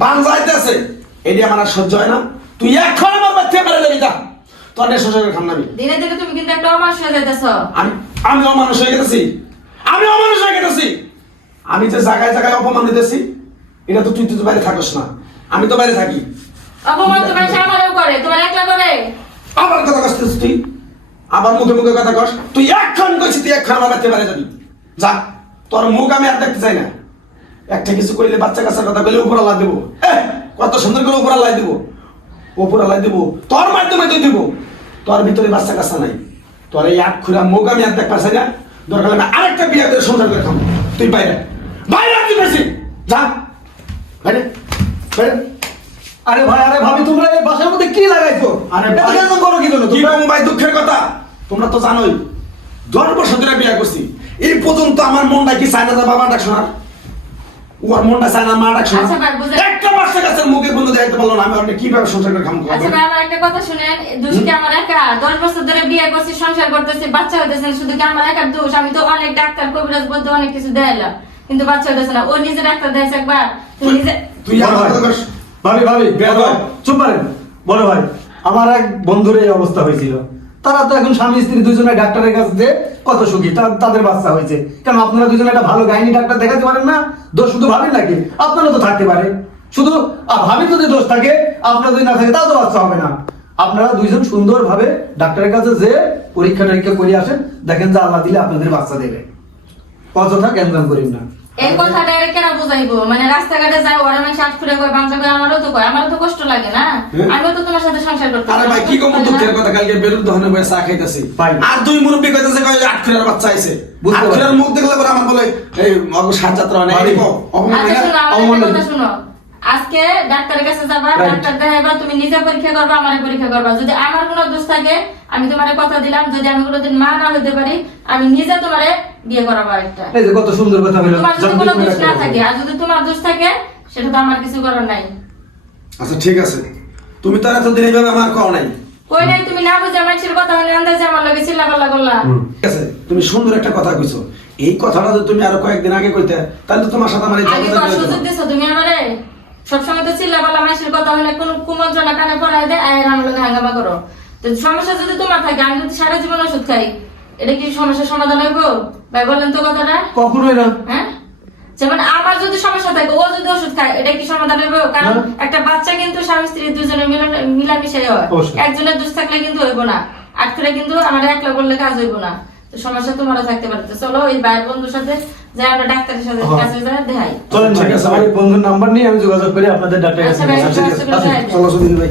বান যাইতেছে, এটি আমার আর সহ্য হয় না। তুই এখন আমার বাচ্চা মেরে যাবি, যা তোর শ্বশুরের খাম নামি। দিনে দিনে তুমি কিন্তু একটা অমানুষ হয়ে যাইতেছ। আমি অমানুষ হয়ে গেছি, আমি অমানুষ হয়ে গেছি। আমি যে জায়গায় জায়গায় অপমান দিতেছি, এটা তো তুই তো বাইরে থাকস না, আমি তো বাইরে থাকি। অপমান তোমার আমারও করে, তোমার একলা করে। আবার কথা কস তুই, আবার মুখে মুখে কথা কস। তুই এখন কইছিস তুই এখন আমার বাচ্চা মেরে যাবি, যা। তোর মুখ আমি আর দেখতে চাই না। একটা কিছু কইলে বাচ্চা কাচ্চার কথা কইলে উপর আল্লাহ দেবো। কত সুন্দর করে উপর আল্লাহ দেবো, উপর আল্লাহ দেবো, তোর মাধ্যমে তুই দিব। তোর ভিতরে বাচ্চা কাচ্চা নাই, তোর এই আট খুঁড়া মুখ আমি আর দেখতে পারছি না। দরকার আমি আরেকটা বিয়ে করে সংসার করে খাবো। তুই বাইরে বাইরে আসতে পারছি, যা বাইরে বাইরে। আরে ভাই, আরে ভাবি, তোমরা এই বাসার মধ্যে কি লাগাইছো? আরে এটা ভাই, কেন করো? কি জন্য কি বলবো ভাই, দুঃখের কথা। তোমরা তো জানোই 10 বছর ধরে বিয়ে করছি, এই পর্যন্ত আমার মনটা কি চায় না যে বাবা ডাক শোনার, ওর মনটা চায় না মা ডাক শোনার। আচ্ছা ভাই, বুঝে একটা বাচ্চা কাছের মুখে বন্ধু দেখতে পারলো না, আমি আপনি কিভাবে সংসার করে খাবো? আচ্ছা ভাই, আমার একটা কথা শুনেন, দোষ কি আমার একা? 10 বছর ধরে বিয়ে করছি, সংসার করতেছি, বাচ্চা হইতেছে না, শুধু কি আমার একার দোষ? আমি তো অনেক ডাক্তার কবিরাজ বলতে অনেক কিছু দেখাইলাম, কিন্তু বাচ্চা হইতেছে না। ও নিজে ডাক্তার দেখাইছে একবার, তুমি নিজে। তুই বড় আমার ভাই, কথা কস। ভাবি ভাবি, বেয়াদব। চুপ পারেন। বড় ভাই, আমার এক বন্ধুর এই অবস্থা হয়েছিল। তারা তো এখন স্বামী স্ত্রী দুজনে ডাক্তারের কাছে যে কত সুখী, তাদের বাচ্চা হয়েছে। কেন আপনারা দুজনে একটা ভালো গাইনি ডাক্তার দেখাতে পারেন না? দোষ শুধু ভাবেন নাকি? আপনারও তো থাকতে পারে। শুধু ভাবি যদি দোষ থাকে, আপনার যদি না থাকে, তাও তো বাচ্চা হবে না। আপনারা দুইজন সুন্দরভাবে ডাক্তারের কাছে যে পরীক্ষা টরীক্ষা করে আসেন, দেখেন যে আল্লাহ দিলে আপনাদের বাচ্চা দেবে। অযথা ক্যান্সার করেন না। এই কথাটা এর কেন বুঝাইবো? মানে রাস্তাঘাটে যায় ওরা মানে শার্ট খুলে কয়, বাংলা কয়, আমারও তো কয়, আমারও তো কষ্ট লাগে না? আমিও তো তোমার সাথে সংসার করতে আরে ভাই, কি কম দুঃখের কথা, কালকে বেরুদ দহনে বসে চা খাইতেছি, ভাই। আর দুই মুরব্বি কইতেছে কয় 8 খুঁড়ার বাচ্চা আইছে। বুঝতে 8 পারছি। খুঁড়ার মুখ দেখলে পরে আমার বলে এই সাত যাত্রা মানে ভাই। এই অপমান আচ্ছা না? শোনো, আমার অমন একটা না। কথা শোনো। আজকে ডাক্তারের কাছে যাবা, Right. ডাক্তার দেখাইবা, তুমি নিজে পরীক্ষা করবা, আমারে পরীক্ষা করবা। যদি আমার কোনো দোষ থাকে, আমি তোমারে কথা দিলাম, যদি আমি কোনোদিন মা না হইতে পারি, আমি নিজে তোমারে বিয়ে করাবো একটা। এই যে কত সুন্দর কথা বললেন। তোমার যদি কোনো দোষ না থাকে, আর যদি তোমার দোষ থাকে, সেটা তো আমার কিছু করার নাই। আচ্ছা ঠিক আছে, তুমি তো এতদিন এইভাবে আমার কও নাই। কই নাই, তুমি না বুঝে মানুষের কথা হলে আন্দাজে আমার লগে চিল্লাপাল্লা করলা। ঠিক আছে, তুমি সুন্দর একটা কথা কইছো। এই কথাটা যদি তুমি আরো কয়েকদিন আগে কইতে, তাহলে তো তোমার সাথে আমার এই আগে ঝগড়াটা তো হইতো না। সুযোগ দিছো তুমি আমারে। সবসময় তো চিল্লাপাল্লা মানুষের কথা হলে কোন কুমন্ত্রণা কানে পড়ায় দেয়, আর আমার লগে হাঙ্গামা করো। তো সমস্যা যদি তোমার থাকে, আমি যদি সারা জীবন ওষুধ খাই, এটা কি সমস্যার সমাধান হইব? ভাই বলেন তো কথাটা। কখনোই না। হ্যাঁ, যেমন আমার যদি সমস্যা থাকে, ও যদি ওষুধ খায়, এটা কি সমাধান হইব? কারণ একটা বাচ্চা কিন্তু স্বামী স্ত্রী দুজনে মিলামিশাই হয়। অবশ্যই। একজনের দোষ থাকলে কিন্তু হইব না, আটকে কিন্তু আমার একলা করলে কাজ হইব না। তো সমস্যা তোমারও থাকতে পারে। তো চলো ওই ভাই বন্ধুর সাথে যাই, আমরা ডাক্তারের সাথে কাছে যাই, দেখাই। চলেন, ঠিক আছে। আমার এই বন্ধুর নাম্বার নিয়ে আমি যোগাযোগ করি আপনাদের ডাক্তারের আচ্ছা কাছে। ভাই, আচ্ছা, ঠিক আছে। যোগাযোগ করে আসুন। যাই। চলো সুধীর ভাই।